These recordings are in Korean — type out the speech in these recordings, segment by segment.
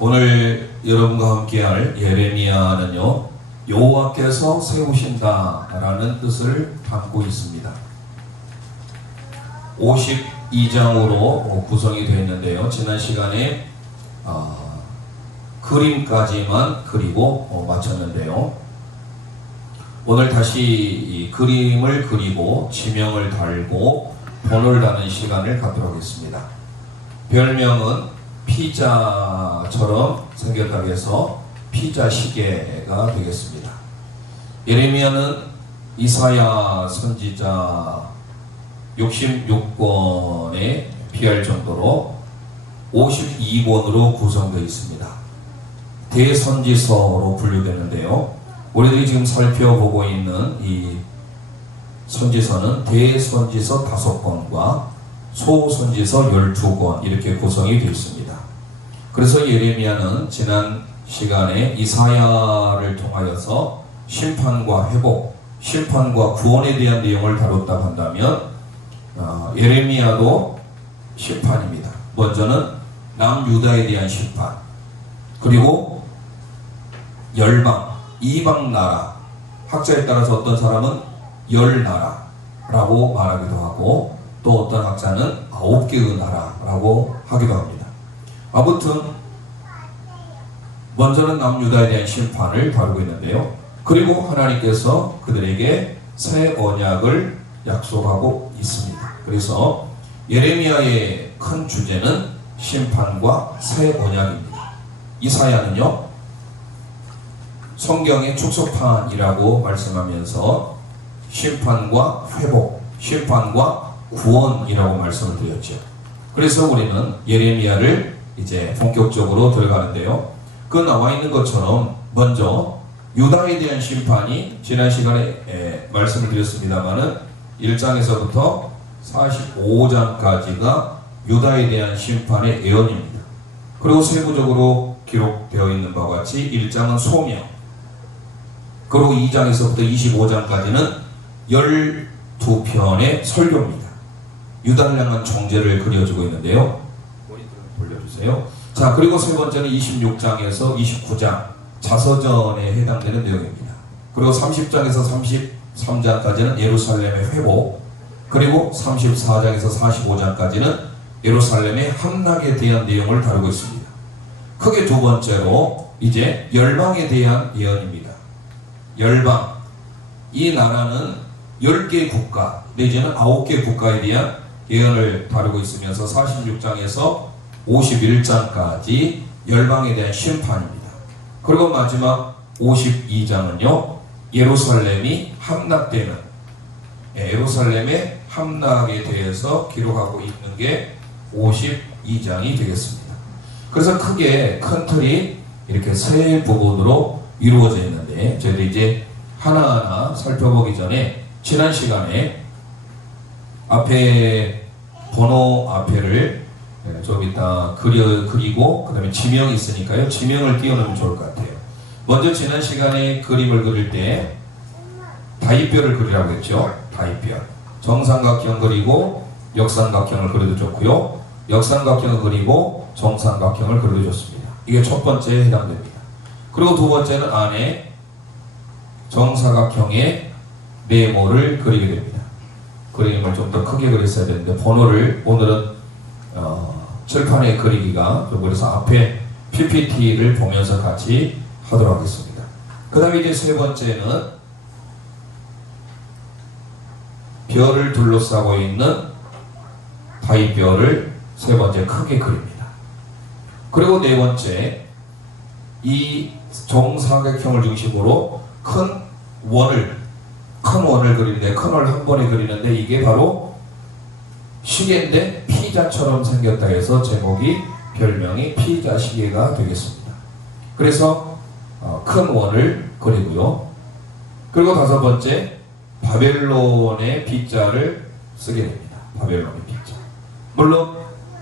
오늘 여러분과 함께할 예레미야는요, 여호와께서 세우신다라는 뜻을 담고 있습니다. 52장으로 구성이 되어 있는데요. 지난 시간에 그림까지만 그리고 마쳤는데요. 오늘 다시 이 그림을 그리고 지명을 달고 번호를 다는 시간을 갖도록 하겠습니다. 별명은 피자처럼 생겼다고 해서 피자 시계가 되겠습니다. 예레미야는 이사야 선지자 66권에 비할 정도로 52권으로 구성되어 있습니다. 대선지서로 분류되는데요. 우리들이 지금 살펴보고 있는 이 선지서는 대선지서 5권과 소선지서 12권 이렇게 구성이 되어 있습니다. 그래서 예레미야는 지난 시간에 이사야를 통하여서 심판과 회복, 심판과 구원에 대한 내용을 다뤘다고 한다면 예레미야도 심판입니다. 먼저는 남유다에 대한 심판, 그리고 열방, 이방 나라, 학자에 따라서 어떤 사람은 열 나라라고 말하기도 하고 또 어떤 학자는 9개의 나라라고 하기도 합니다. 아무튼 먼저는 남유다에 대한 심판을 다루고 있는데요. 그리고 하나님께서 그들에게 새 언약을 약속하고 있습니다. 그래서 예레미야의 큰 주제는 심판과 새 언약입니다. 이사야는요, 성경의 축소판이라고 말씀하면서 심판과 회복, 심판과 구원이라고 말씀을 드렸죠. 그래서 우리는 예레미야를 이제 본격적으로 들어가는데요. 그 나와 있는 것처럼 먼저 유다에 대한 심판이 지난 시간에 말씀을 드렸습니다마는 1장에서부터 45장까지가 유다에 대한 심판의 예언입니다. 그리고 세부적으로 기록되어 있는 바와 같이 1장은 소명, 그리고 2장에서부터 25장까지는 12편의 설교입니다. 유다를 향한 정죄를 그려주고 있는데요. 모니터를 돌려주세요. 자, 그리고 세 번째는 26장에서 29장 자서전에 해당되는 내용입니다. 그리고 30장에서 33장까지는 예루살렘의 회복, 그리고 34장에서 45장까지는 예루살렘의 함락에 대한 내용을 다루고 있습니다. 크게 두 번째로 이제 열방에 대한 예언입니다. 열방, 이 나라는 10개 국가 내지는 9개 국가에 대한 예언을 다루고 있으면서 46장에서 51장까지 열방에 대한 심판입니다. 그리고 마지막 52장은요, 예루살렘이 함락되는, 예루살렘의 함락에 대해서 기록하고 있는 게 52장이 되겠습니다. 그래서 크게 큰 틀이 이렇게 세 부분으로 이루어져 있는데, 저희들이 이제 하나하나 살펴보기 전에 지난 시간에 앞에 번호 앞에를 좀 이따 그리고 그 다음에 지명이 있으니까요, 지명을 띄워놓으면 좋을 것 같아요. 먼저 지난 시간에 그림을 그릴 때 다윗별을 그리라고 했죠. 다윗별, 정삼각형 그리고 역삼각형을 그려도 좋고요, 역삼각형을 그리고 정삼각형을 그려도 좋습니다. 이게 첫 번째에 해당됩니다. 그리고 두 번째는 안에 정사각형의 네모를 그리게 됩니다. 그림을 좀 더 크게 그렸어야 되는데 번호를 오늘은 칠판에 그리기가 좀 그래서 앞에 PPT를 보면서 같이 하도록 하겠습니다. 그 다음에 이제 세 번째는 별을 둘러싸고 있는 다윗별을 세 번째 크게 그립니다. 그리고 네 번째, 이 정사각형을 중심으로 큰 원을 그리는데, 큰 원을 한 번에 그리는데 이게 바로 시계인데 피자처럼 생겼다 해서 제목이, 별명이 피자 시계가 되겠습니다. 그래서 큰 원을 그리고요. 그리고 다섯 번째, 바벨론의 피자를 쓰게 됩니다. 바벨론의 피자. 물론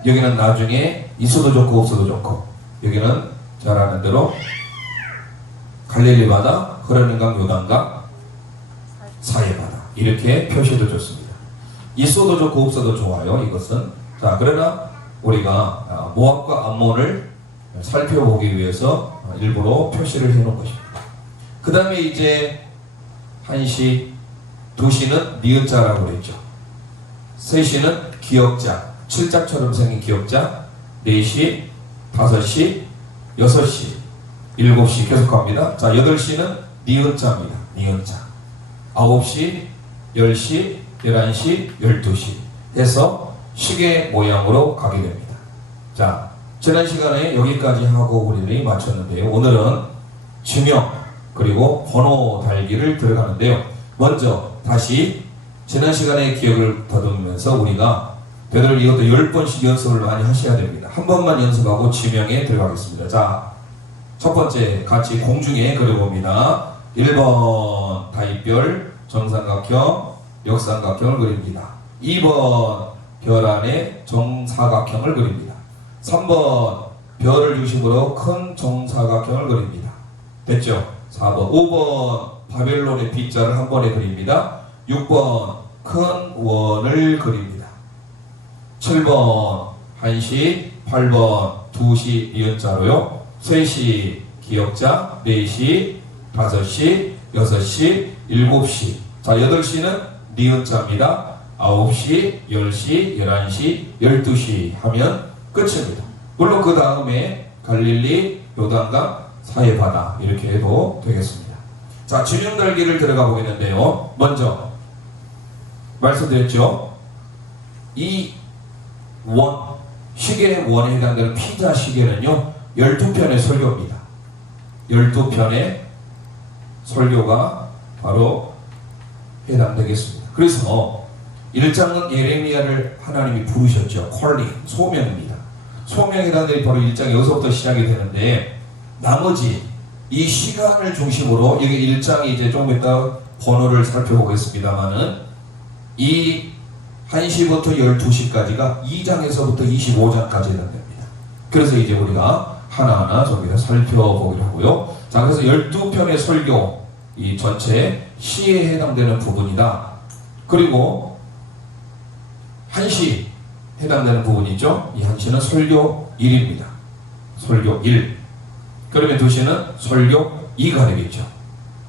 여기는 나중에 있어도 좋고 없어도 좋고, 여기는 잘 아는 대로 갈릴리 바다, 흐르는 강 요단강, 사해바다 이렇게 표시도 좋습니다. 있어도 좋고 없어도 좋아요, 이것은. 자, 그러나 우리가 모압과 암몬을 살펴보기 위해서 일부러 표시를 해놓은 것입니다. 그 다음에 이제 1시, 2시는 니은자라고 그랬죠. 3시는 기역자, 칠자처럼 생긴 기역자, 4시, 5시, 6시, 7시 계속합니다. 자, 8시는 니은자입니다. 니은자. 9시, 10시, 11시, 12시 해서 시계 모양으로 가게 됩니다. 자, 지난 시간에 여기까지 하고 우리들이 마쳤는데요. 오늘은 지명 그리고 번호 달기를 들어가는데요. 먼저 다시 지난 시간의 기억을 더듬으면서 우리가 되도록 이것도 10번씩 연습을 많이 하셔야 됩니다. 한 번만 연습하고 지명에 들어가겠습니다. 자, 첫 번째 같이 공중에 그려봅니다. 1번 다입별 정삼각형 역삼각형을 그립니다. 2번 별 안에 정사각형을 그립니다. 3번 별을 중심으로 큰 정사각형을 그립니다. 됐죠? 4번 5번 바벨론의 B자를 한 번에 그립니다. 6번 큰 원을 그립니다. 7번 1시 8번 2시 니은자로요. 3시 기역자 4시 5시 6시 7시. 자, 8시는 니은자입니다. 9시 10시 11시 12시 하면 끝입니다. 물론 그 다음에 갈릴리 요단강 사해바다 이렇게 해도 되겠습니다. 자, 지명 달기를 들어가 보겠는데요. 먼저 말씀드렸죠. 이 원, 시계의 원에 해당되는 피자 시계는요 12편의 설교입니다. 12편의 설교가 바로 해당되겠습니다. 그래서 1장은 예레미야를 하나님이 부르셨죠. 콜링, 소명입니다. 소명에 해당되는 바로 1장이 여기서부터 시작이 되는데, 나머지 이 시간을 중심으로 여기 1장이 이제 좀 이따 번호를 살펴보겠습니다만은 이 1시부터 12시까지가 2장에서부터 25장까지 해당됩니다. 그래서 이제 우리가 하나하나 좀 살펴보기로 하고요. 자, 그래서 12편의 설교, 이 전체 시에 해당되는 부분이다. 그리고 1시 해당되는 부분이 있죠. 이 1시는 설교 1입니다. 설교 1. 그러면 2시는 설교 2가 되겠죠.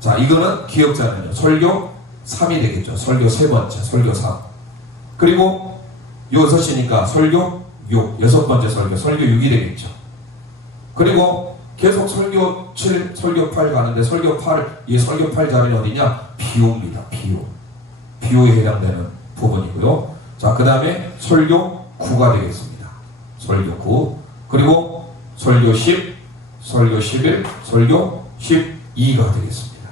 자, 이거는 기억자는요. 설교 3이 되겠죠. 설교 3번째, 설교 3. 그리고 6시니까 설교 6, 6번째 설교 6이 되겠죠. 그리고 계속 설교 7, 설교 8 가는데 설교 8, 이 설교 8 자리는 어디냐? 비유입니다. 비유에 해당되는 부분이고요. 자, 그 다음에 설교 9가 되겠습니다. 설교 9. 그리고 설교 10, 설교 11, 설교 12가 되겠습니다.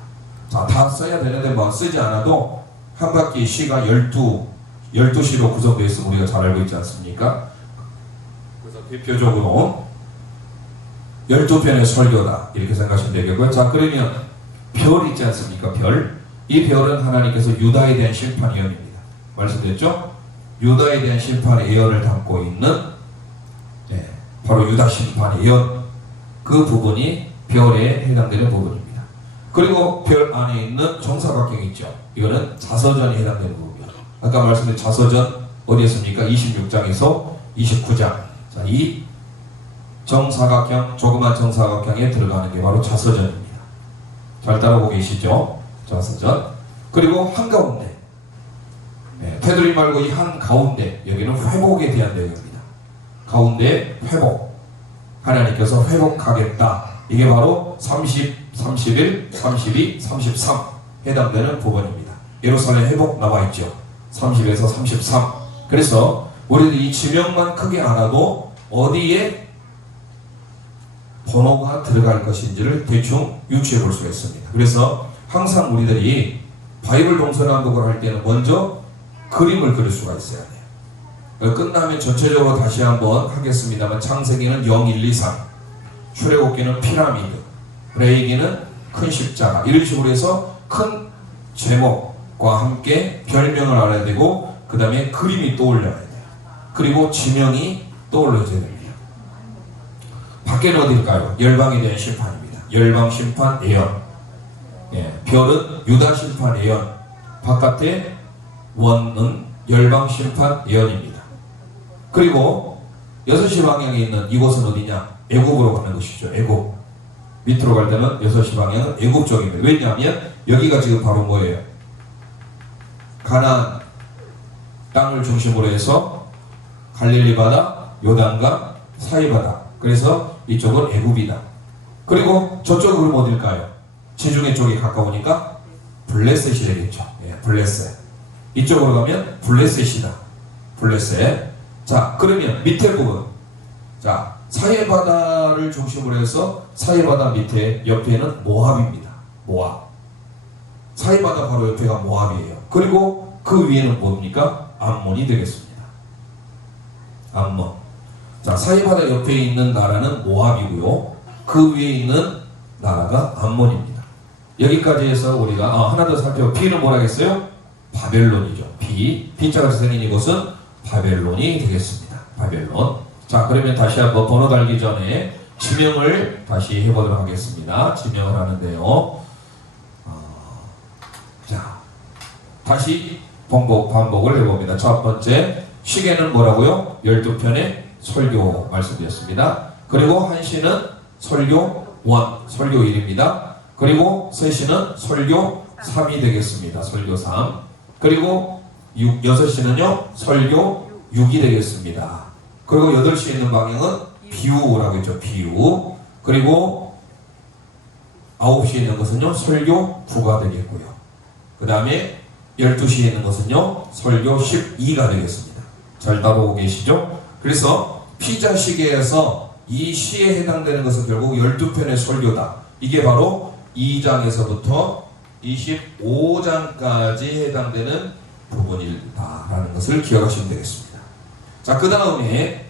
자, 다 써야 되는데 뭐 쓰지 않아도 한 바퀴 시가 12시로 구성되어 있으면 우리가 잘 알고 있지 않습니까? 그래서 대표적으로 12편의 설교다 이렇게 생각하시면 되겠고요. 자, 그러면 별 있지 않습니까? 별. 이 별은 하나님께서 유다에 대한 심판 예언입니다. 말씀드렸죠? 유다에 대한 심판 예언을 담고 있는 바로 유다 심판 예언, 그 부분이 별에 해당되는 부분입니다. 그리고 별 안에 있는 정사각형이 있죠. 이거는 자서전에 해당되는 부분입니다. 아까 말씀드린 자서전 어디였습니까? 26장에서 29장. 자, 이 정사각형, 조그만 정사각형에 들어가는 게 바로 자서전입니다. 잘 따라오고 계시죠? 자서전. 그리고 한가운데, 테두리 말고 이 한가운데, 여기는 회복에 대한 내용입니다. 가운데 회복, 하나님께서 회복하겠다. 이게 바로 30, 31, 32, 33 해당되는 부분입니다. 예루살렘 회복 나와있죠. 30에서 33. 그래서 우리는 이 지명만 크게 알아도 어디에 번호가 들어갈 것인지를 대충 유추해 볼 수가 있습니다. 그래서 항상 우리들이 바이블 동서남북을 할 때는 먼저 그림을 그릴 수가 있어야 돼요. 끝나면 전체적으로 다시 한번 하겠습니다만, 창세기는 0, 1, 2, 3, 출애굽기는 피라미드, 레위기는 큰 십자가, 이런 식으로 해서 큰 제목과 함께 별명을 알아야 되고, 그 다음에 그림이 떠올려야 돼요. 그리고 지명이 떠올려져야 됩니다. 밖에는 어딜까요? 열방에 대한 심판입니다. 열방 심판 예언. 별은 유다 심판 예언. 바깥에 원은 열방 심판 예언입니다. 그리고 6시 방향에 있는 이곳은 어디냐? 애굽으로 가는 것이죠. 애굽. 밑으로 갈 때는 6시 방향은 애굽 쪽입니다. 왜냐하면 여기가 지금 바로 뭐예요? 가나안 땅을 중심으로 해서 갈릴리 바다, 요단강, 사이바다. 그래서 이쪽은 애굽이다. 그리고 저쪽은 그럼 어딜까요? 지중해 쪽이 가까우니까 블레셋이 되겠죠. 예, 블레셋. 이쪽으로 가면 블레셋이다. 블레셋. 자, 그러면 밑에 부분. 자, 사해바다를 중심으로 해서 사해바다 밑에 옆에는 모압입니다. 모압. 사해바다 바로 옆에가 모압이에요. 그리고 그 위에는 뭡니까? 암몬이 되겠습니다. 암몬. 자, 사해바다 옆에 있는 나라는 모압이고요. 그 위에 있는 나라가 암몬입니다. 여기까지 해서 우리가 하나 더 살펴볼 B는 뭐라겠어요? 바벨론이죠. B자가 생긴 이곳은 바벨론이 되겠습니다. 바벨론. 자, 그러면 다시 한번 번호 달기 전에 지명을 다시 해보도록 하겠습니다. 지명을 하는데요. 자, 다시 반복을 해봅니다. 첫 번째, 시계는 뭐라고요? 12편의 설교 말씀드렸습니다. 그리고 1시는 설교 1, 설교 1입니다. 그리고 3시는 설교 3이 되겠습니다. 설교 3. 그리고 6시는요, 설교 6이 되겠습니다. 그리고 8시에 있는 방향은 비유라고 했죠. 비유. 그리고 9시에 있는 것은요, 설교 9가 되겠고요. 그 다음에 12시에 있는 것은요, 설교 12가 되겠습니다. 잘 따라오고 계시죠? 그래서 피자 시계에서 이 시에 해당되는 것은 결국 12편의 설교다. 이게 바로 2장에서부터 25장까지 해당되는 부분이다라는 것을 기억하시면 되겠습니다. 자, 그 다음에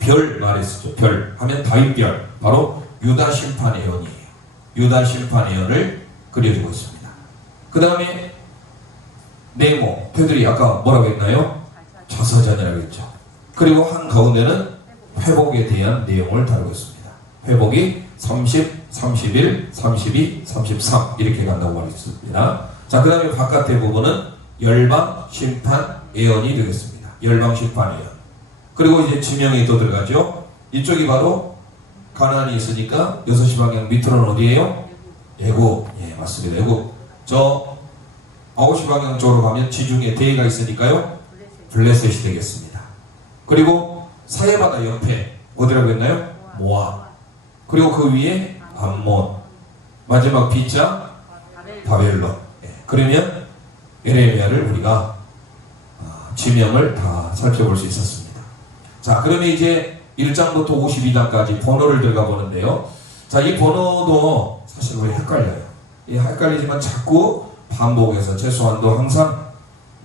별 말했었죠. 별 하면 다윗별, 바로 유다 심판 예언이에요. 유다 심판 예언을 그려주고 있습니다. 그 다음에 네모, 테두리 아까 뭐라고 했나요? 자서전이라고 했죠. 그리고 한 가운데는 회복에 대한 내용을 다루고 있습니다. 회복이 30, 31, 32, 33 이렇게 간다고 말했습니다. 자, 그 다음에 바깥의 부분은 열방 심판 예언이 되겠습니다. 열방 심판 예언. 그리고 이제 지명이 또 들어가죠. 이쪽이 바로 가나안이 있으니까 6시 방향 밑으로는 어디예요? 애굽. 예, 맞습니다. 애굽. 저 9시 방향 쪽으로 가면 지중해 대해가 있으니까요, 블레셋이 되겠습니다. 그리고 사해바다 옆에 어디라고 했나요? 모압. 그리고 그 위에 암몬. 마지막 B자 바벨론. 예, 그러면 에레미야를 우리가 지명을 다 살펴볼 수 있었습니다. 자, 그러면 이제 1장부터 52장까지 번호를 들어가 보는데요. 자, 이 번호도 사실 우리 헷갈려요. 헷갈리지만 자꾸 반복해서 최소한도 항상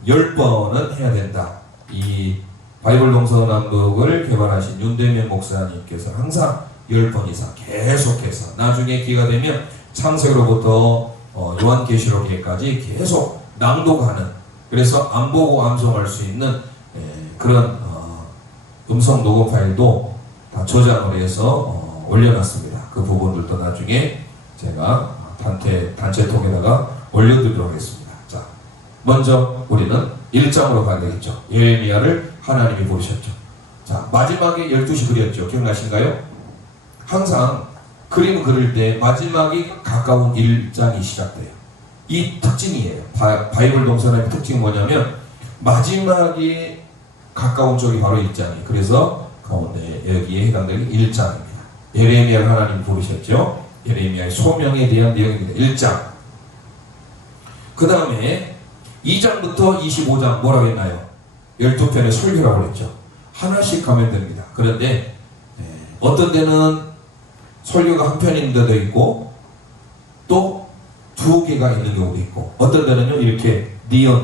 10번은 해야 된다. 이 바이블 동서남북을 개발하신 윤대면 목사님께서 항상 10번 이상 계속해서 나중에 기회가 되면 창세로부터 요한계시록에까지 계속 낭독하는, 그래서 안 보고 암송할 수 있는 그런 음성 녹음 파일도 다 저장을 해서 올려놨습니다. 그 부분들도 나중에 제가 단체통에다가 올려드리도록 하겠습니다. 자, 먼저 우리는 1장으로 가야 되겠죠. 예레미야를 하나님이 부르셨죠. 자, 마지막에 12시 그렸죠. 기억나신가요? 항상 그림 그릴 때 마지막이 가까운 1장이 시작돼요. 이 특징이에요. 바이블 동서남의 특징이 뭐냐면 마지막이 가까운 쪽이 바로 1장이에요. 그래서 가운데 여기에 해당되는 1장입니다. 예레미야를 하나님이 부르셨죠. 예레미야의 소명에 대한 내용입니다. 1장. 그 다음에 2장부터 25장 뭐라고 했나요? 12편의 설교라고 했죠. 하나씩 가면 됩니다. 그런데 어떤 데는 설교가 한 편인 데도 있고 또 2개가 있는 경우도 있고, 어떤 데는요 이렇게 니은,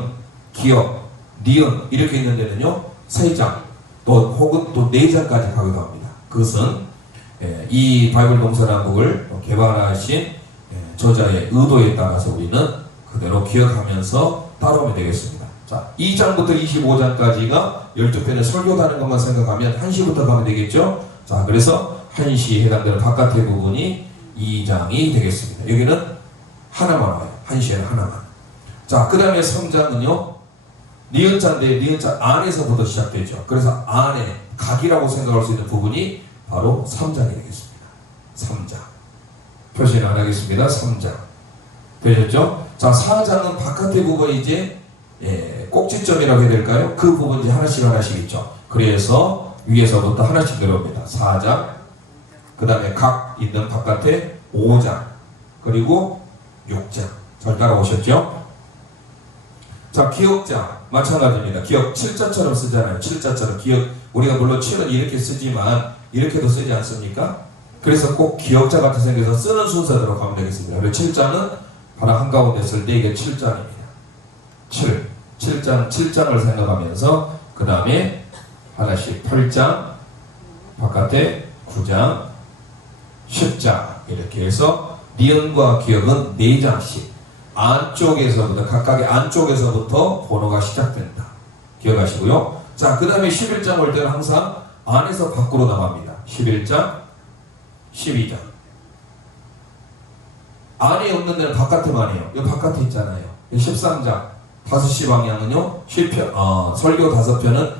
기역, 니은 이렇게 있는 데는요 3장 또 혹은 또 4장까지 가기도 합니다. 그것은 이 바이블 동서남북을 개발하신 저자의 의도에 따라서 우리는 그대로 기억하면서 따라오면 되겠습니다. 자, 2장부터 25장까지가 12편의 설교다는 것만 생각하면 1시부터 가면 되겠죠. 자, 그래서 1시에 해당되는 바깥의 부분이 2장이 되겠습니다. 여기는 하나만 와요. 1시에는 하나만. 자, 그 다음에 3장은요 니은자인데 니은자 안에서부터 시작되죠. 그래서 안에 각이라고 생각할 수 있는 부분이 바로 3장이 되겠습니다. 3장. 표시는 안 하겠습니다. 3장. 되셨죠? 자, 4장은 바깥의 부분이 이제 꼭지점이라고 해야 될까요? 그 부분 이제 하나씩 있죠. 그래서 위에서부터 하나씩 내려옵니다. 4장, 그 다음에 각 있는 바깥에 5장, 그리고 6장. 잘 따라오셨죠? 자, 기역자 마찬가지입니다. 기역 7자처럼 쓰잖아요. 7자처럼 기역, 우리가 물론 7은 이렇게 쓰지만 이렇게도 쓰지 않습니까? 그래서 꼭 기역자 같이 생겨서 쓰는 순서대로 가면 되겠습니다. 그리고 7자는 바로 한가운데 쓸 때 이게 7장입니다. 7장을 생각하면서 그 다음에 하나씩 8장, 바깥에 9장, 10장 이렇게 해서 니은과 기역은 4장씩 안쪽에서부터 각각의 안쪽에서부터 번호가 시작된다. 기억하시고요. 자, 그 다음에 11장 올 때는 항상 안에서 밖으로 나갑니다. 11장, 12장. 안에 없는 데는 바깥에만 해요. 여기 바깥에 있잖아요. 13장 5시 방향은요 설교 5편은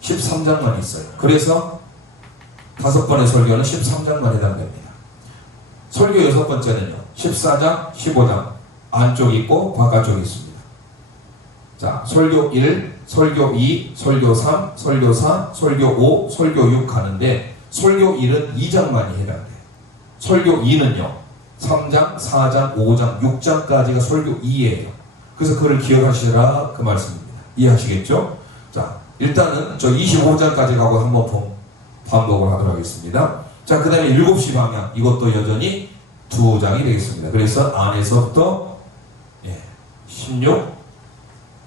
13장만 있어요. 그래서 5번의 설교는 13장만 해당됩니다. 설교 6번째는요 14장 15장 안쪽이 있고 바깥쪽이 있습니다. 자, 설교 1, 설교 2, 설교 3, 설교 4, 설교 5, 설교 6 가는데 설교 1은 2장만이 해당돼요. 설교 2는요 3장, 4장, 5장, 6장까지가 설교 2예요. 그래서 그걸 기억하시라 그 말씀입니다. 이해하시겠죠? 자, 일단은 저 25장까지 가고 한번 반복을 하도록 하겠습니다. 자, 그 다음에 7시 방향 이것도 여전히 2장이 되겠습니다. 그래서 안에서부터 16,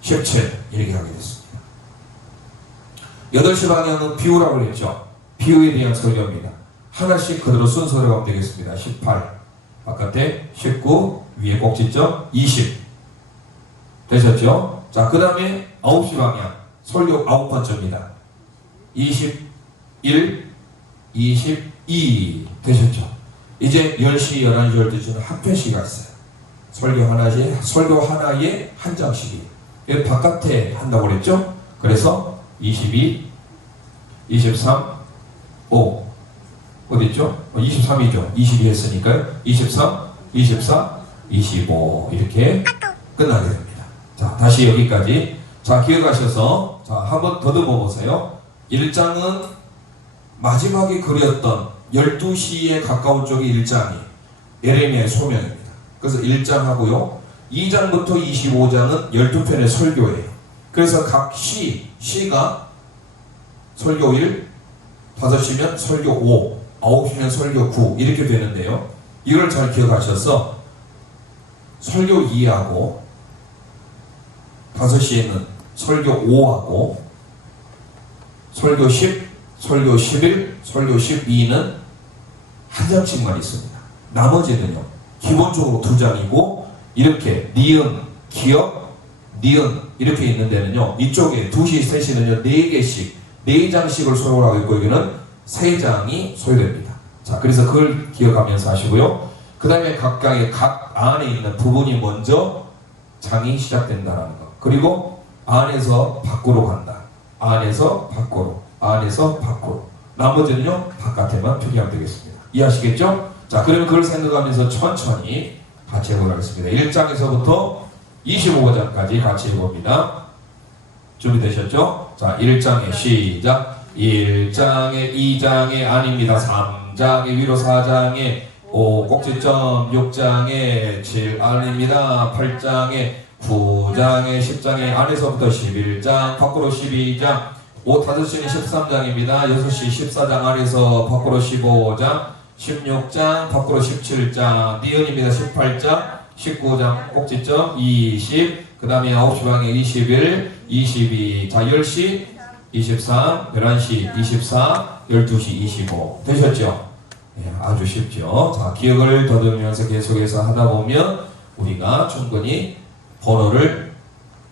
17 이렇게 하게 됐습니다. 8시 방향은 비유라고 했죠. 비유에 대한 설교입니다. 하나씩 그대로 순서로 가면 되겠습니다. 18 바깥에 19 위에 꼭지점 20 되셨죠? 자, 그 다음에 9시 방향 설교 9번째입니다. 21, 22 되셨죠? 이제 10시, 11시, 12시는 합회시가 있어요. 설교 하나에 한 장씩이 바깥에 한다고 그랬죠? 그래서 22, 23, 5 어디있죠? 23이죠. 22 했으니까요. 23, 24, 25 이렇게 끝나게 됩니다. 자, 다시 여기까지. 자, 기억하셔서 자, 한번 더듬어 보세요. 1장은 마지막에 그렸던 12시에 가까운 쪽이 1장이 예레미야의 소명입니다. 그래서 1장하고요. 2장부터 25장은 12편의 설교예요. 그래서 각 시가 설교 1, 5시면 설교 5, 9시면 설교 9 이렇게 되는데요. 이걸 잘 기억하셔서 설교 2하고 5시에는 설교 5하고 설교 10, 설교 11, 설교 12는 한 장씩만 있습니다. 나머지는요. 기본적으로 2장이고 이렇게 니은, 기역, 니은 이렇게 있는 데는요. 이쪽에 2시, 3시는요. 4개씩 4장씩을 소요를 하고 있고 여기는 3장이 소요됩니다. 자, 그래서 그걸 기억하면서 하시고요. 그 다음에 각각의 각 안에 있는 부분이 먼저 장이 시작된다는 것. 그리고 안에서 밖으로 간다. 안에서 밖으로. 안에서 밖으로. 나머지는요. 바깥에만 표기하면 되겠습니다. 이해하시겠죠? 자, 그러면 그걸 생각하면서 천천히 같이 해보도록 하겠습니다. 1장에서부터 25장까지 같이 해봅니다. 준비되셨죠? 자, 1장에 시작. 1장에 2장에 아닙니다. 3장에 위로 4장에 5 꼭지점 6장에 7 아닙니다. 8장에 9장에 10장에 안에서부터 11장 밖으로 12장 5시는 13장입니다. 6시 14장 안에서 밖으로 15장 16장 밖으로 17장 니은입니다. 18장 19장 꼭지점 20 그 다음에 9시 방에 21 22 자 10시 23 11시 24 12시 25 되셨죠? 네, 아주 쉽죠. 자, 기억을 더듬으면서 계속해서 하다 보면 우리가 충분히 번호를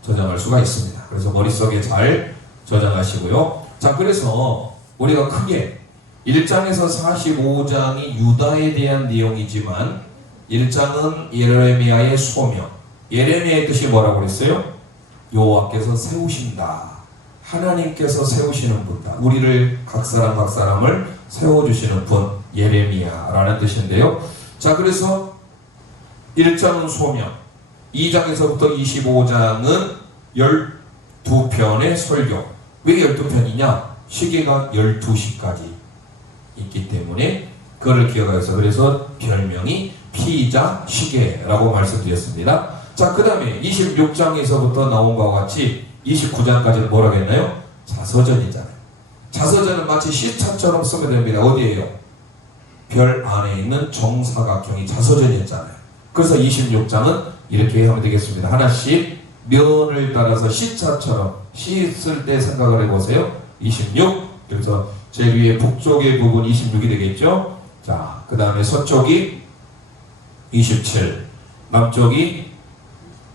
저장할 수가 있습니다. 그래서 머릿속에 잘 저장하시고요. 자, 그래서 우리가 크게 1장에서 45장이 유다에 대한 내용이지만 1장은 예레미야의 소명. 예레미야의 뜻이 뭐라고 그랬어요? 여호와께서 세우신다. 하나님께서 세우시는 분이다. 우리를 각 사람을 세워주시는 분, 예레미야라는 뜻인데요. 자, 그래서 1장은 소명, 2장에서부터 25장은 12편의 설교. 왜 12편이냐? 시계가 12시까지 있기 때문에 그걸 기억해서 그래서 별명이 피자 시계라고 말씀드렸습니다. 자, 그 다음에 26장에서부터 나온 바와 같이 29장까지는 뭐라고 했나요? 자서전이잖아요. 자서전은 마치 시차처럼 쓰면 됩니다. 어디에요? 별 안에 있는 정사각형이 자서전이었잖아요. 그래서 26장은 이렇게 하면 되겠습니다. 하나씩 면을 따라서 시차처럼 씻을 때 생각을 해보세요. 26. 그래서 제일 위에 북쪽의 부분 26이 되겠죠. 자, 그 다음에 서쪽이 27, 남쪽이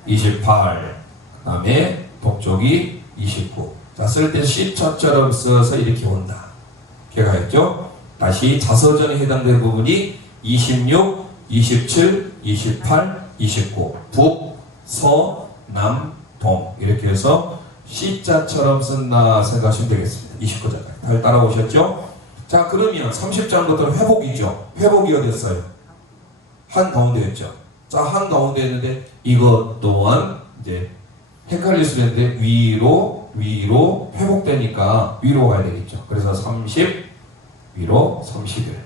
28, 그 다음에 동쪽이 29. 자, 쓸 때 시차처럼 써서 이렇게 온다. 기억하셨죠? 다시 자서전에 해당되는 부분이 26, 27, 28, 29. 북, 서, 남, 동. 이렇게 해서 시자처럼 쓴다 생각하시면 되겠습니다. 29장까지. 잘 따라오셨죠? 자, 그러면 30장부터는 회복이죠. 회복이 어딨어요? 한가운데였죠. 자, 한가운데 있는데 이것 또한 이제 헷갈릴 수 있는데 위로 회복되니까 위로 가야 되겠죠. 그래서 30 위로 31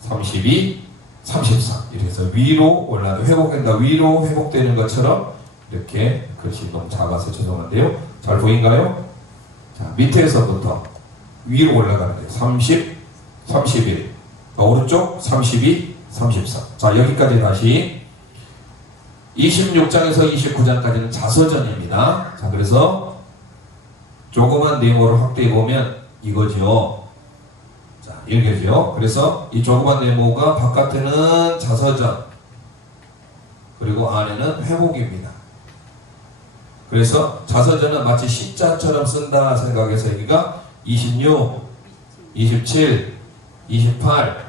32 33 이렇게 해서 위로 올라도 회복된다. 위로 회복되는 것처럼 이렇게 글씨 너무 작아서 죄송한데요. 잘 보인가요? 자, 밑에서부터 위로 올라가는 거예요. 30 31 오른쪽 32 33. 자, 여기까지 다시 26장에서 29장까지는 자서전입니다. 자, 그래서 조그만 내용으로 확대해 보면 이거죠. 자, 읽어줘요. 그래서 이 조그만 네모가 바깥에는 자서전, 그리고 안에는 회복입니다. 그래서 자서전은 마치 시자처럼 쓴다 생각해서 여기가 26, 27, 28,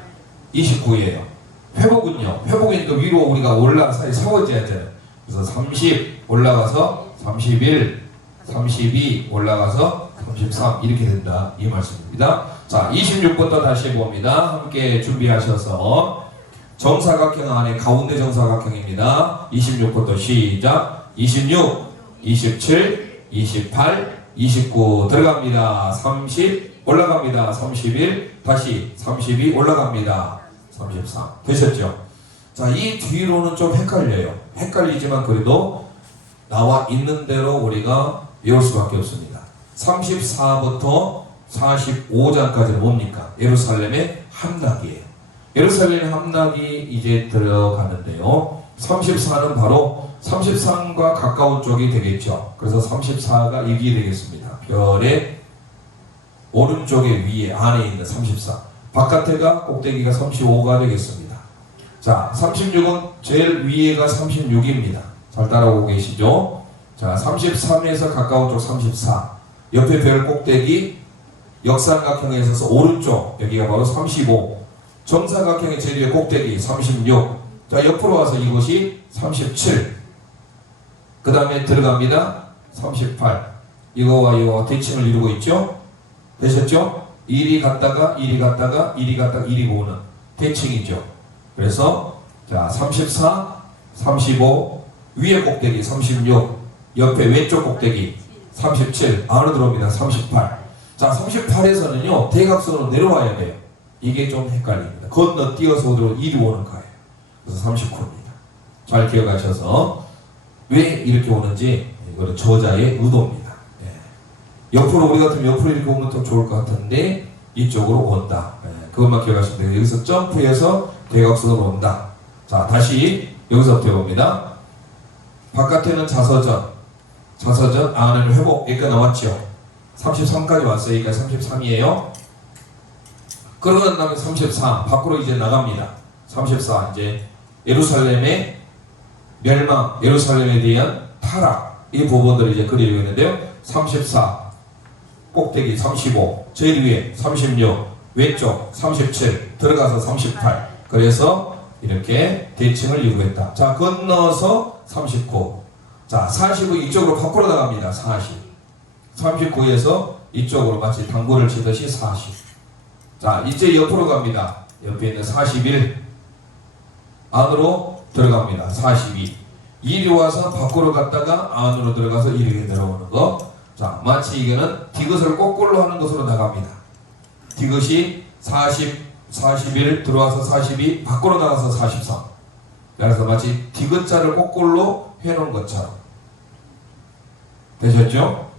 29예요. 회복은요. 회복이니까 위로 우리가 올라가서 세워져야 하잖아요. 그래서 30 올라가서 31, 32 올라가서 33 이렇게 된다. 이 말씀입니다. 자, 26부터 다시 봅니다. 함께 준비하셔서 정사각형 안에 가운데 정사각형입니다. 26부터 시작. 26, 27, 28, 29 들어갑니다. 30 올라갑니다. 31 다시 32 올라갑니다. 33 되셨죠? 자, 이 뒤로는 좀 헷갈려요. 헷갈리지만 그래도 나와 있는 대로 우리가 외울 수밖에 없습니다. 34부터 45장까지는 뭡니까? 예루살렘의 함락이에요. 예루살렘의 함락이 이제 들어가는데요. 34는 바로 33과 가까운 쪽이 되겠죠. 그래서 34가 이게 되겠습니다. 별의 오른쪽에 위에 안에 있는 34. 바깥에가 꼭대기가 35가 되겠습니다. 자, 36은 제일 위에가 36입니다. 잘 따라오고 계시죠? 자, 33에서 가까운 쪽 34. 옆에 별 꼭대기 역삼각형에 있어서 오른쪽 여기가 바로 35. 정사각형의 제일 위에 꼭대기 36. 자, 옆으로 와서 이것이 37. 그 다음에 들어갑니다. 38. 이거와 이거와 대칭을 이루고 있죠? 되셨죠? 1이 갔다가 1이 갔다가 1이 갔다가 1이 오는 대칭이죠. 그래서 자, 34, 35 위에 꼭대기 36 옆에 왼쪽 꼭대기 37 안으로 들어옵니다. 38. 자, 38에서는요 대각선으로 내려와야 돼요. 이게 좀 헷갈립니다. 건너뛰어서 오도록 1이 오는 거예요. 그래서 39입니다. 잘 기억하셔서 왜 이렇게 오는지 이거는 저자의 의도입니다. 옆으로 우리 같으면 옆으로 이렇게 오면 더 좋을 것 같은데 이쪽으로 온다. 그것만 기억하시면 돼요. 여기서 점프해서 대각선으로 온다. 자, 다시 여기서부터 해봅니다. 바깥에는 자서전, 안에는 회복. 여기까지 나왔죠. 33까지 왔어요. 여기까지 33이에요. 그러고 난 다음에 34 밖으로 이제 나갑니다. 34 이제 예루살렘의 멸망, 예루살렘에 대한 타락 이 부분들을 이제 그리려고 했는데요. 34 꼭대기 35 제일 위에 36 왼쪽 37 들어가서 38 그래서 이렇게 대칭을 이루겠다. 자, 건너서 39. 자, 40은 이쪽으로 밖으로 나갑니다. 40 39에서 이쪽으로 마치 당구를 치듯이 40. 자, 이제 옆으로 갑니다. 옆에 있는 41 안으로 들어갑니다. 42 이리 와서 밖으로 갔다가 안으로 들어가서 이렇게 들어오는 거. 자, 마치 이거는 디귿을 거꾸로 하는 것으로 나갑니다. 디귿이 40, 41 들어와서 42 밖으로 나가서 43. 그래서 마치 디귿자를 거꾸로 해놓은 것처럼 되셨죠?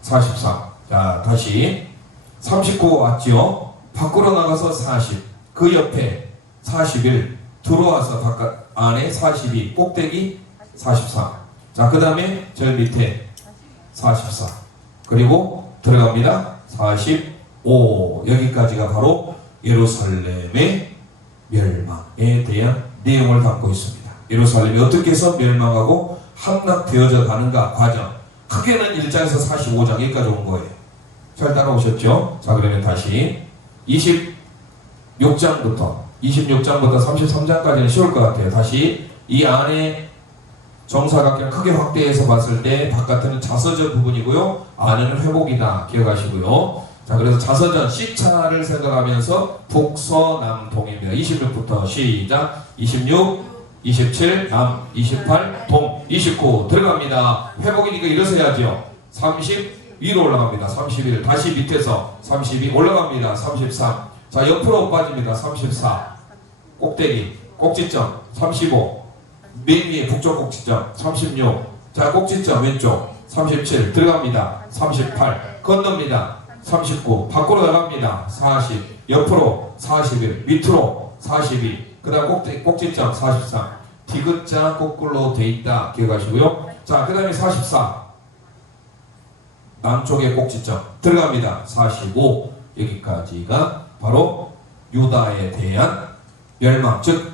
43. 자, 다시 39 왔죠? 밖으로 나가서 40. 그 옆에 41 들어와서 바깥 안에 42 꼭대기 43. 자, 그 다음에 저 밑에 44 그리고 들어갑니다. 45 여기까지가 바로 예루살렘의 멸망에 대한 내용을 담고 있습니다. 예루살렘이 어떻게 해서 멸망하고 함락되어져 가는가 과정. 크게는 1장에서 45장 여기까지 온 거예요. 잘 따라오셨죠? 자, 그러면 다시 26장부터 33장까지는 쉬울 것 같아요. 다시 이 안에 정사각형 크게 확대해서 봤을 때 바깥에는 자서전 부분이고요. 안에는 회복이다. 기억하시고요. 자, 그래서 자서전 C차를 생각하면서 북서남동입니다. 26부터 시작. 26, 27, 남, 28, 동, 29 들어갑니다. 회복이니까 일어서야죠. 30 위로 올라갑니다. 31 다시 밑에서 32 올라갑니다. 33 자, 옆으로 빠집니다. 34 꼭대기 꼭지점 35 맨 위에 북쪽 꼭지점 36 자, 꼭지점 왼쪽 37 들어갑니다. 38 건넙니다. 39 밖으로 나갑니다. 40 옆으로 41 밑으로 42 그 다음 꼭지점 43 디귿자 거꾸로 돼 있다. 기억하시고요. 자, 그 다음에 44 남쪽의 꼭지점 들어갑니다. 45 여기까지가 바로 유다에 대한 멸망 즉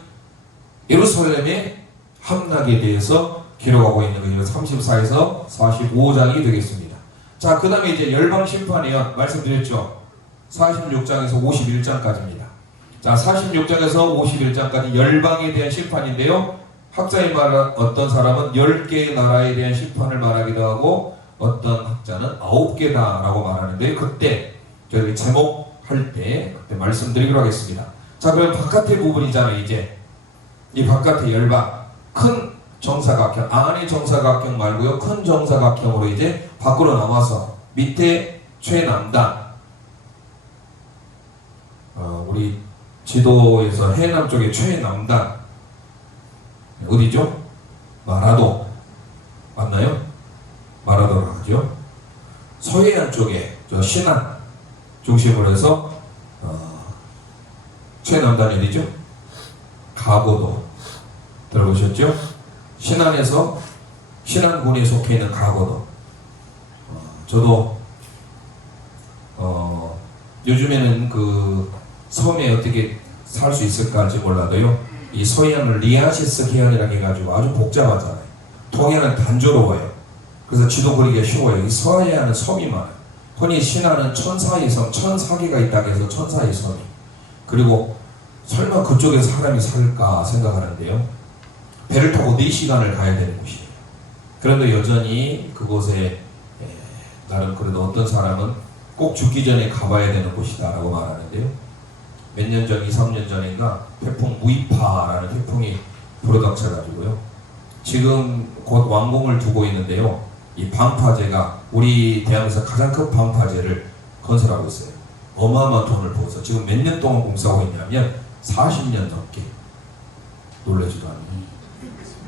예루살렘의 함락에 대해서 기록하고 있는 것이 34에서 45장이 되겠습니다. 자, 그 다음에 이제 열방심판이요. 말씀드렸죠. 46장에서 51장까지입니다. 자, 46장에서 51장까지 열방에 대한 심판인데요. 학자의 말은 어떤 사람은 10개의 나라에 대한 심판을 말하기도 하고 어떤 학자는 9개다 라고 말하는데 그때 저희 제목할 때 그때 말씀드리기로 하겠습니다. 자, 그럼 바깥의 부분이잖아요. 이제 이 바깥의 열방 큰 정사각형 안의 정사각형 말고요. 큰 정사각형으로 이제 밖으로 나와서 밑에 최남단 우리 지도에서 해남 쪽에 최남단 어디죠? 마라도 맞나요? 마라도라고 하죠. 서해안 쪽에 저 신안 중심으로 해서 최남단이 어디죠? 가고도 들어보셨죠? 신안에서 신안군에 속해 있는 가고도 저도 요즘에는 그 섬에 어떻게 살 수 있을까 지 몰라도요. 이 서해안을 리아시스 해안이라고 해가지고 아주 복잡하잖아요. 동해안은 단조로워요. 그래서 지도 그리기가 쉬워요. 이 서해안은 섬이 많아요. 흔히 신안은 천사의 섬, 1004개가 있다고 해서 천사의 섬이. 그리고 설마 그쪽에 사람이 살까 생각하는데요. 배를 타고 4시간을 가야 되는 곳이에요. 그런데 여전히 그곳에 나름 그래도 어떤 사람은 꼭 죽기 전에 가봐야 되는 곳이다 라고 말하는데요. 몇 년 전, 2, 3년 전인가 태풍 무이파라는 태풍이 불어닥쳐가지고요. 지금 곧 완공을 두고 있는데요. 이 방파제가 우리 대한민국에서 가장 큰 방파제를 건설하고 있어요. 어마어마한 돈을 부어서 지금 몇 년 동안 공사하고 있냐면 40년 넘게. 놀라지도 않아요.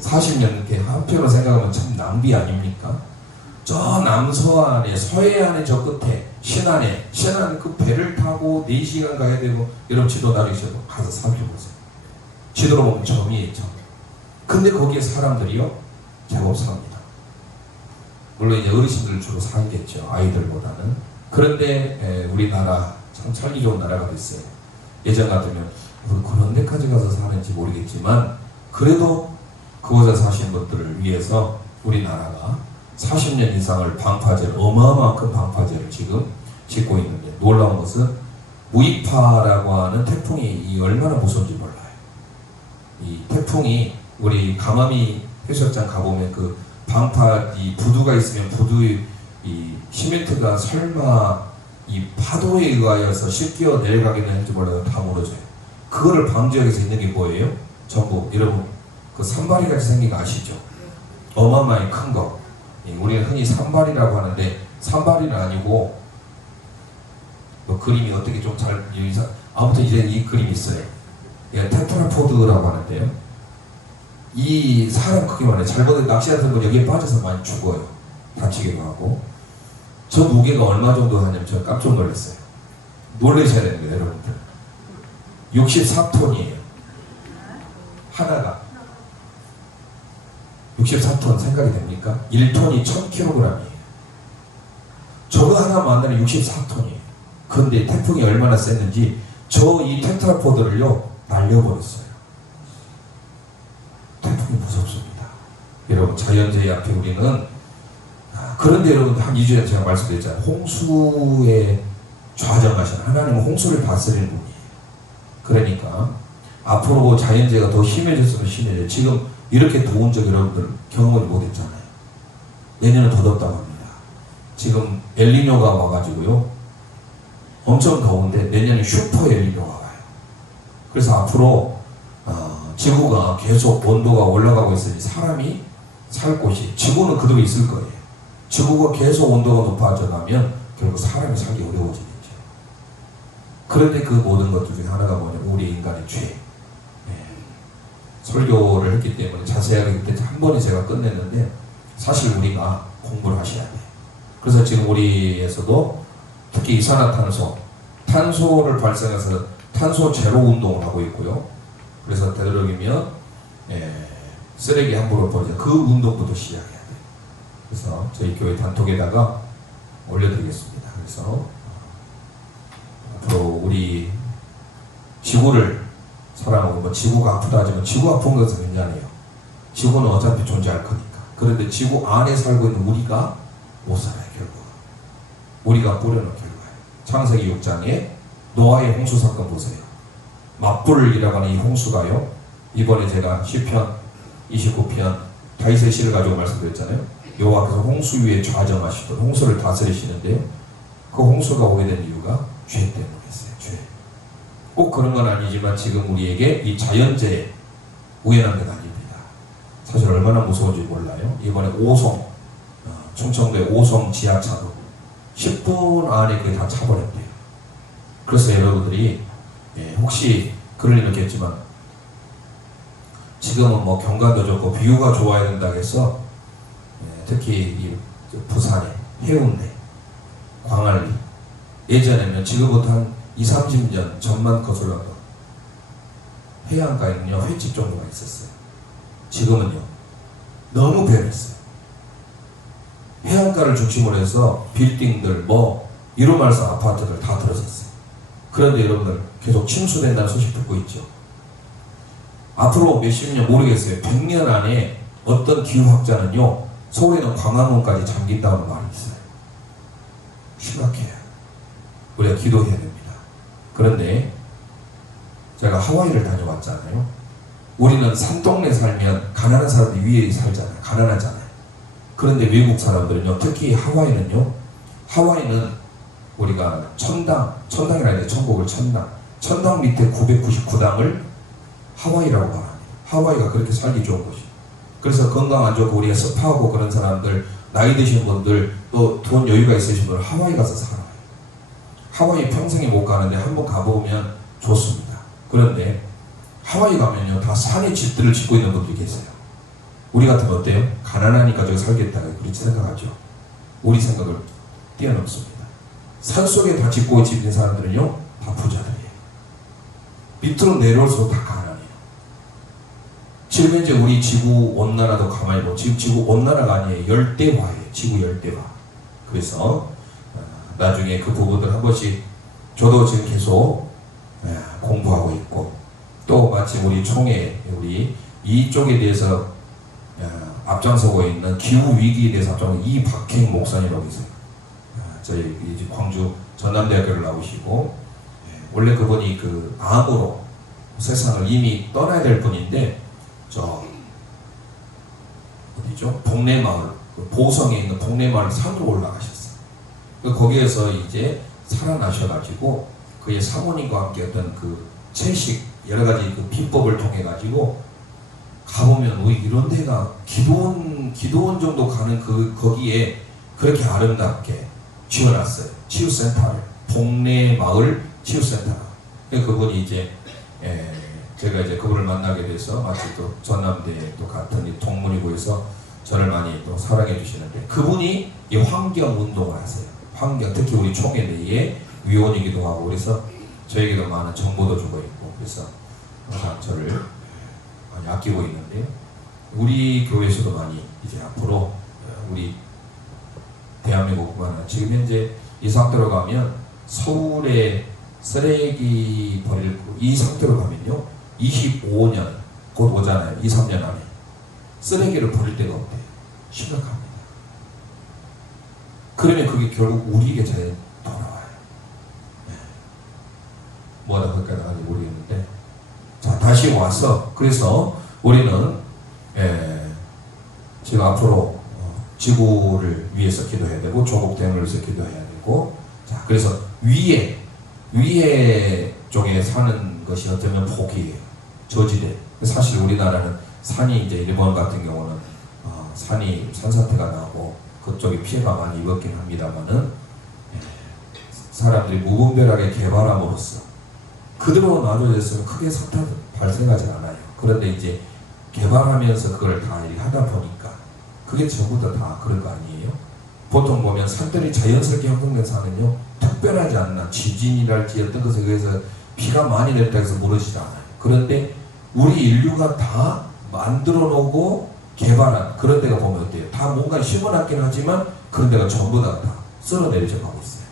40년 넘게 한편으로 생각하면 참 낭비 아닙니까? 저 남서안에 서해안의 저 끝에 신안 그 배를 타고 4시간 가야 되고 여러분 지도 나르셔도 가서 살펴보세요. 지도로 보면 점이에요. 점. 근데 거기에 사람들이요 제법 삽니다. 물론 이제 어르신들 주로 살겠죠. 아이들보다는. 그런데 우리나라 참 살기 좋은 나라가 됐어요. 예전 같으면 그런 데까지 가서 사는지 모르겠지만 그래도 그곳에 사신 분들을 위해서 우리나라가 40년 이상을 방파제를 어마어마한 큰 방파제를 지금 짓고 있는데 놀라운 것은 무이파라고 하는 태풍이 얼마나 무서운지 몰라요. 이 태풍이 우리 강화미 해수욕장 가보면 그 방파 이 부두가 있으면 부두의 이 시멘트가 설마 이 파도에 의하여서 씻겨 내려가기는 할지 몰라도 다 무너져요. 그거를 방지하기 위해서 있는 게 뭐예요? 전부 여러분 그 산발이 같이 생긴 거 아시죠? 어마어마하게 큰 거. 우리가 흔히 산발이라고 하는데 산발이는 아니고 뭐 그림이 어떻게 좀 잘 아무튼 이제 이 그림이 있어요. 예, 테트라포드라고 하는데요. 이 사람 크기만 해요. 잘못해 낚시하는 분 여기에 빠져서 많이 죽어요. 다치기도 하고. 저 무게가 얼마 정도 하냐면 저 깜짝 놀랐어요. 놀라셔야 되는 거예요, 여러분들. 64톤이에요. 하나가. 64톤 생각이 됩니까? 1톤이 1000kg이에요. 저거 하나 만나면 64톤이에요. 근데 태풍이 얼마나 셌는지 저 이 테트라포드를요 날려버렸어요. 태풍이 무섭습니다. 여러분 자연재해 앞에 우리는 그런데 여러분 한 2주 전에 제가 말씀드렸잖아요. 홍수에 좌정하신 하나님은 홍수를 다스리는 분이에요. 그러니까 앞으로 자연재해가 더 심해졌으면 심해져요. 지금 이렇게 더운 적 여러분들 경험을 못했잖아요. 내년은 더 덥다고 합니다. 지금 엘니뇨가 와가지고요 엄청 더운데 내년에 슈퍼 엘니뇨가 와요. 그래서 앞으로 지구가 계속 온도가 올라가고 있으니 사람이 살 곳이 지구는 그대로 있을 거예요. 지구가 계속 온도가 높아져 가면 결국 사람이 살기 어려워지겠죠. 그런데 그 모든 것들 중에 하나가 뭐냐면 우리 인간의 죄. 설교를 했기 때문에 자세하게 그때 한 번에 제가 끝냈는데 사실 우리가 공부를 하셔야 돼요. 그래서 지금 우리에서도 특히 이산화탄소, 탄소를 발생해서 탄소 제로 운동을 하고 있고요. 그래서 되도록이면 쓰레기 함부로 버리자. 그 운동부터 시작해야 돼요. 그래서 저희 교회 단톡에다가 올려드리겠습니다. 그래서 앞으로 우리 지구를 사랑하고 뭐 지구가 아프다 하지만 지구 아픈 것은 괜찮아요. 지구는 어차피 존재할 거니까. 그런데 지구 안에 살고 있는 우리가 못 살아요. 결국 우리가 뿌려놓은 결과예요. 창세기 6장에 노아의 홍수 사건 보세요. 맞불이라고 하는 이 홍수가요. 이번에 제가 시편 29편 다윗의 시를 가지고 말씀드렸잖아요. 여호와께서 홍수 위에 좌정하시던 홍수를 다스리시는데요. 그 홍수가 오게 된 이유가 죄 때문이었어요. 죄. 꼭 그런 건 아니지만 지금 우리에게 이 자연재해 우연한 건 아닙니다. 사실 얼마나 무서운지 몰라요. 이번에 오송 충청도의 오송 지하차도 10분 안에 그게 다 차버렸대요. 그래서 여러분들이 혹시 그럴 일은 없겠지만 지금은 뭐 경관도 좋고 뷰가 좋아야 된다고 해서 특히 이 부산에 해운대, 광안리 예전에는 지금부터 한 20-30년 전만 거슬러도 해안가에는요 횟집 정도가 있었어요. 지금은요 너무 변했어요. 해안가를 중심으로 해서 빌딩들 뭐 이루마을사 아파트들 다 들어섰어요. 그런데 여러분들 계속 침수된다는 소식 듣고 있죠. 앞으로 몇십 년 모르겠어요. 100년 안에 어떤 기후학자는요 서울에는 광화문까지 잠긴다는 말이 있어요. 심각해요. 우리가 기도해야 됩니다. 그런데 제가 하와이를 다녀왔잖아요. 우리는 산동네 살면 가난한 사람들이 위에 살잖아요. 가난하잖아요. 그런데 외국 사람들은요, 특히 하와이는요, 하와이는 우리가 천당이라 해야 돼. 천국을 천당 밑에 999당을 하와이라고 말합니다. 하와이가 그렇게 살기 좋은 곳이에요. 그래서 건강 안 좋고 우리가 습하고 그런 사람들, 나이 드신 분들, 또 돈 여유가 있으신 분들 하와이 가서 살아요. 하와이 평생에 못 가는데 한번 가보면 좋습니다. 그런데 하와이 가면요 다 산에 집들을 짓고 있는 분들이 계세요. 우리 같으면 어때요? 가난하니까 저기 살겠다고 그렇게 생각하죠. 우리 생각을 뛰어넘습니다. 산속에 다 짓고 집인 사람들은요 다 부자들이에요. 밑으로 내려올수록 다 가난해요. 지금 현재 우리 지구 온난화도 가만히 보면 지금 지구 온난화가 아니에요. 열대화예요. 지구 열대화. 그래서 나중에 그 부분들 한 번씩 저도 지금 계속 공부하고 있고 또 마침 우리 총회 우리 이쪽에 대해서 앞장서고 있는 기후 위기에 대해서 앞장서고 이박행 목사님이라고 계세요. 저희 광주 전남대학교를 나오시고 원래 그분이 그 암으로 세상을 이미 떠나야 될 분인데 저 어디죠? 동네 마을 보성에 있는 동네 마을 산으로 올라가셨어요. 거기에서 이제 살아나셔가지고 그의 사모님과 함께 어떤 그 채식 여러 가지 그 비법을 통해 가지고 가보면 왜 이런 데가 기도원 정도 가는 거기에 그렇게 아름답게 지어놨어요. 치유센터를. 동네 마을 치유센터. 그분이 이제 제가 이제 그분을 만나게 돼서 마치 또 전남대 또 같은 이 동문이고에서 저를 많이 또 사랑해 주시는데 그분이 이 환경 운동을 하세요. 환경 특히 우리 총회 내에 위원이기도 하고 그래서 저에게도 많은 정보도 주고 있고 그래서 항상 저를 많이 아끼고 있는데요. 우리 교회에서도 많이 이제 앞으로 우리 대한민국만 지금 현재 이 상태로 가면 서울에 쓰레기 버릴 이 상태로 가면요 25년 곧 오잖아요. 2, 3년 안에 쓰레기를 버릴 데가 없대요. 심각합니다. 그러면 그게 결국 우리에게 잘 돌아와요. 뭐하다 거기까지 나가는지 모르겠는데 자 다시 와서 그래서 우리는 제가 앞으로 지구를 위해서 기도해야 되고 조국 대응을 위해서 기도해야 되고 자 그래서 위에 쪽에 사는 것이 어쩌면 복이에요. 저지대. 사실 우리나라는 산이 이제 일본 같은 경우는 산이 산사태가 나고 그쪽에 피해가 많이 입었긴 합니다만은 사람들이 무분별하게 개발함으로써 그대로 놔둬졌으면 크게 사태 발생하지 않아요. 그런데 이제 개발하면서 그걸 다 하다 보니까 그게 전부 다 그런 거 아니에요? 보통 보면 산들이 자연스럽게 형성된 산은요 특별하지 않나 지진이랄지 어떤 것에 의해서 비가 많이 냈다 해서 무너지지 않아요. 그런데 우리 인류가 다 만들어 놓고 개발한 그런 데가 보면 어때요? 다 뭔가 심어놨긴 하지만 그런 데가 전부 다 쓸어내려져 가고 있어요.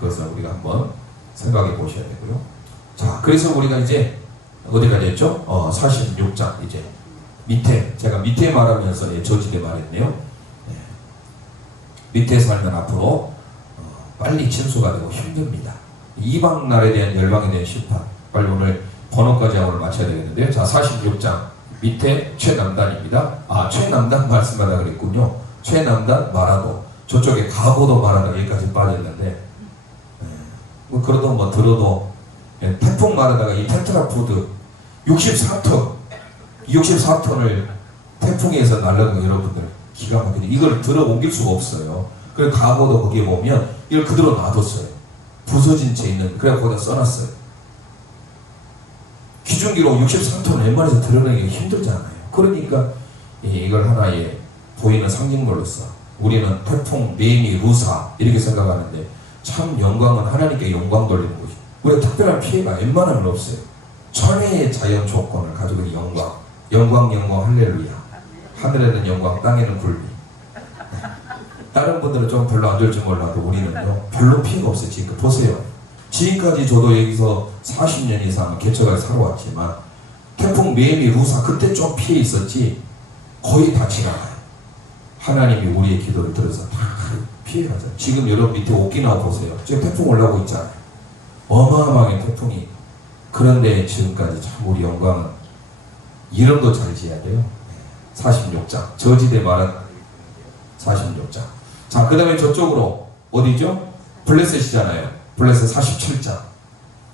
그것을 우리가 한번 생각해 보셔야 되고요. 자, 그래서 우리가 이제 어디까지 했죠? 46장 이제 밑에 제가 밑에 말하면서 저지대 말했네요. 밑에 살면 앞으로 빨리 진수가 되고 힘듭니다. 이방 날에 대한 열방에 대한 심판. 빨리 오늘 번호까지 오늘 맞춰야 되겠는데요. 자, 46장 밑에 최남단입니다. 최남단 말씀하다 그랬군요. 최남단 말하고 저쪽에 가고도 말하다 여기까지 빠졌는데 뭐 그래도 뭐 들어도 태풍 말하다가 이 테트라푸드 64톤을 태풍에서 날라간 여러분들 기가 막히네. 이걸 들어 옮길 수가 없어요. 그래서 가고도 거기에 보면 이걸 그대로 놔뒀어요. 부서진 채 있는 그래서 거기다 써놨어요. 기준기록 63톤 웬만해서 드러내기 힘들잖아요. 그러니까 이걸 하나의 보이는 상징물로서 우리는 태풍, 매미, 루사 이렇게 생각하는데 참 영광은 하나님께 영광 돌리는 것이 우리가 특별한 피해가 웬만하면 없어요. 천혜의 자연 조건을 가지고 있는 영광 할렐루야. 하늘에는 영광 땅에는 굴비. 다른 분들은 좀 별로 안 좋을지 몰라도 우리는요 별로 피해가 없어요. 지금 보세요. 지금까지 저도 여기서 40년 이상 개척을 살아왔지만 태풍 매미 루사 그때 좀 피해 있었지 거의 다 지나가요. 하나님이 우리의 기도를 들어서 다 피해가죠. 지금 여러분 밑에 오키나와 보세요. 지금 태풍 올라오고 있잖아요. 어마어마하게 태풍이. 그런데 지금까지 참 우리 영광은 이름도 잘 지어야 돼요. 46장 저지대 말은 46장. 자, 그 다음에 저쪽으로 어디죠? 블레셋이잖아요. 블레셋 47장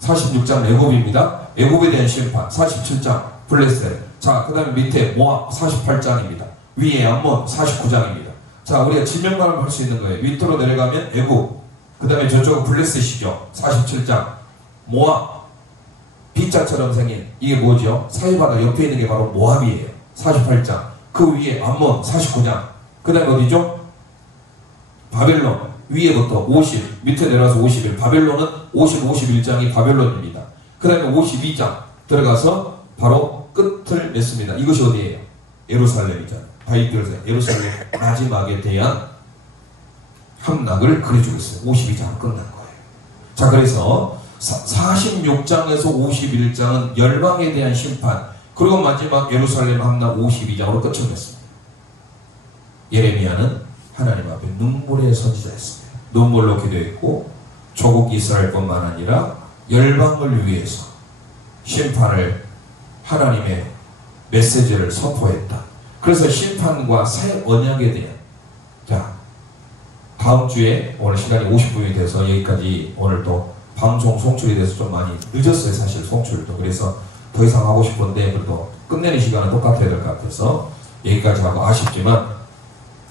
46장 애굽입니다. 애굽에 대한 심판 47장 블레셋. 자, 그 다음에 밑에 모압 48장입니다. 위에 암몬 49장입니다. 자, 우리가 지명만을 할 수 있는 거예요. 밑으로 내려가면 애굽, 그 다음에 저쪽은 블레셋이죠. 47장 모압 B자처럼 생긴 이게 뭐죠? 사해바다 옆에 있는 게 바로 모압이에요. 48장. 그 위에 암몬 49장. 그 다음에 어디죠? 바벨론. 위에부터 50, 밑에 내려가서 51. 바벨론은 50, 51장이 바벨론입니다. 그 다음에 52장 들어가서 바로 끝을 맺습니다. 이것이 어디예요? 예루살렘이잖아요. 다윗들에서 예루살렘 마지막에 대한 함락을 그려주고 있어요. 52장 끝난 거예요. 자, 그래서 46장에서 51장은 열방에 대한 심판, 그리고 마지막 예루살렘 함락 52장으로 끝을 맺습니다. 예레미야는 하나님 앞에 눈물의 선지자였습니다. 눈물로 기도했고 조국 이스라엘뿐만 아니라 열방을 위해서 심판을 하나님의 메시지를 선포했다. 그래서 심판과 새 언약에 대한 다음 주에 오늘 시간이 50분이 돼서 여기까지 오늘 또 방송 송출이 돼서 좀 많이 늦었어요. 사실 송출도. 그래서 더 이상 하고 싶은데 그래도 끝내는 시간은 똑같아야 될 것 같아서 여기까지 하고 아쉽지만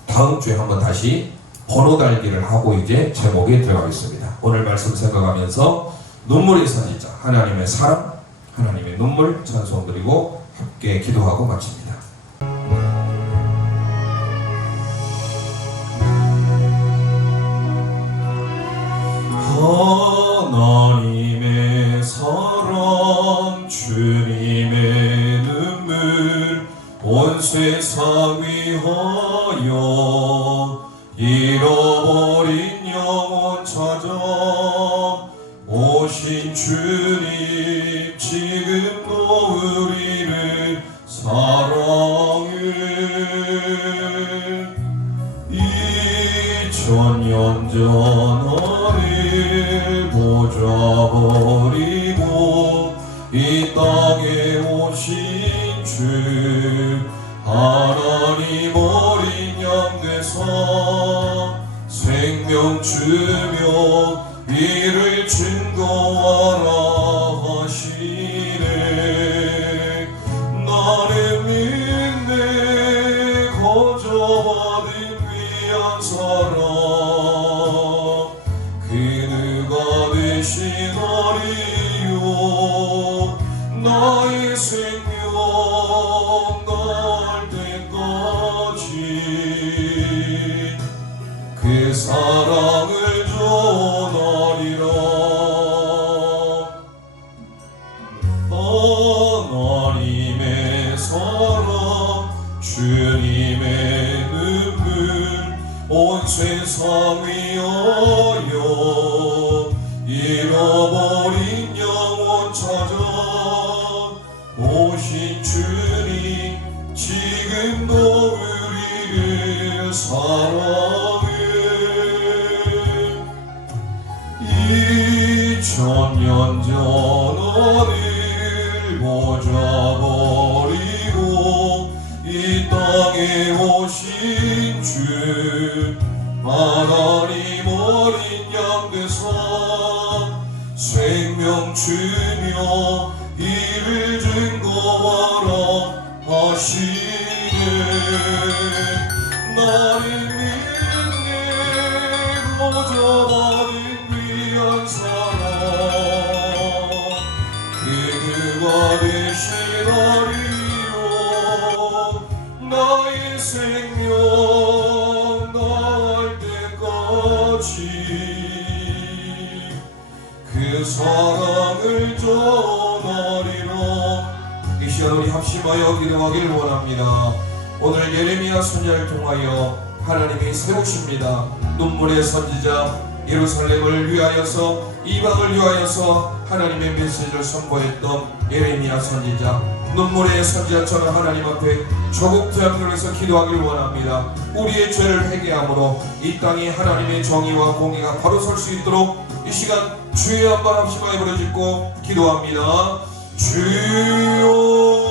다음 주에 한번 다시 번호 달기를 하고 이제 제목에 들어가겠습니다. 오늘 말씀 생각하면서 눈물의 선지자, 하나님의 사랑, 하나님의 눈물 찬송 드리고 함께 기도하고 마칩니다. 하나님의 사랑, 주님의 눈물, 온 세상 위하여 잃어버린 영혼 찾아 오신 주님, 지금도 우리를 사랑해. 2000년 전 나를 보좌버리고 이 땅에 오신 주, 하나님 어린 양 되사 생명 주며 이를 증거하라 하시네. 나는 믿네 거저받은 귀한 사랑, 그 누가 되시나리요. 나의 생명 날 때까지 그 사랑을 전하리라. 하나님의 사랑, 주님의 눈물, 온 세상 위하여 잃어버린 영혼 찾아 오신 주님, 지금도 우리를 사랑해. 2000년 전 나를 보좌버리고 이 땅에 오신 주, 하나님 어린 양 되사 생명 주며 이를 증거하라 하시네. 나를 믿네 거저받은 귀한 사랑, 그 누가 되시나리요. 나의 생명 날 때까지 그 사랑을 전하리라. 이 시간 우리 합심하여 기도하기를 원합니다. 오늘 예레미야 선지자를 통하여 하나님이 세우십니다. 눈물의 선지자, 예루살렘을 위하여서, 이방을 위하여서 하나님의 메시지를 선포했던 예레미야 선지자, 눈물의 선지자처럼 하나님 앞에 조국 대학교에서 기도하기를 원합니다. 우리의 죄를 회개함으로 이 땅에 하나님의 정의와 공의가 바로 설 수 있도록 이 시간 주여 한번 합심하여 부르짖고 기도합니다. 주여